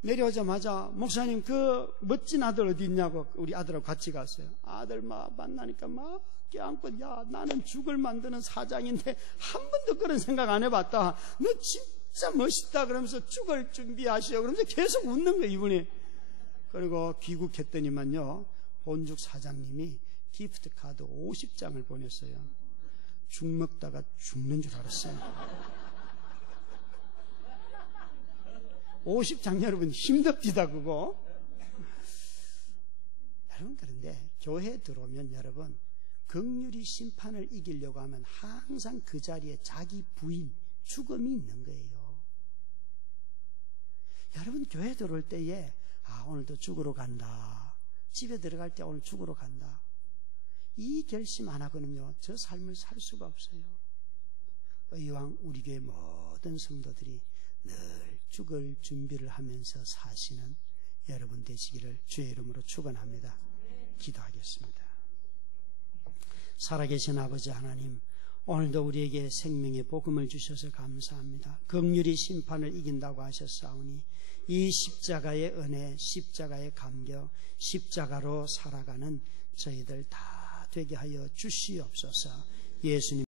내려오자마자 목사님 그 멋진 아들 어디 있냐고 우리 아들하고 같이 갔어요. 아들 만나니까 막 껴안고, 야 나는 죽을 만드는 사장인데 한 번도 그런 생각 안 해봤다. 너 진짜 멋있다. 그러면서 죽을 준비하시오. 그러면서 계속 웃는 거예요, 이분이. 그리고 귀국했더니만요, 본죽 사장님이 기프트 카드 50장을 보냈어요. 죽 먹다가 죽는 줄 알았어요. 50장 여러분 힘듭디다 그거. 여러분, 그런데 교회에 들어오면 여러분 긍휼히 심판을 이기려고 하면 항상 그 자리에 자기 부인 죽음이 있는 거예요. 여러분, 교회 들어올 때에 오늘도 죽으러 간다, 집에 들어갈 때 오늘 죽으러 간다, 이 결심 안 하고는요 저 삶을 살 수가 없어요. 이왕 우리 교회 모든 성도들이 늘 죽을 준비를 하면서 사시는 여러분 되시기를 주의 이름으로 축원합니다. 기도하겠습니다. 살아계신 아버지 하나님, 오늘도 우리에게 생명의 복음을 주셔서 감사합니다. 긍휼히 심판을 이긴다고 하셨사오니 이 십자가의 은혜, 십자가의 감격, 십자가로 살아가는 저희들 다 되게 하여 주시옵소서. 예수님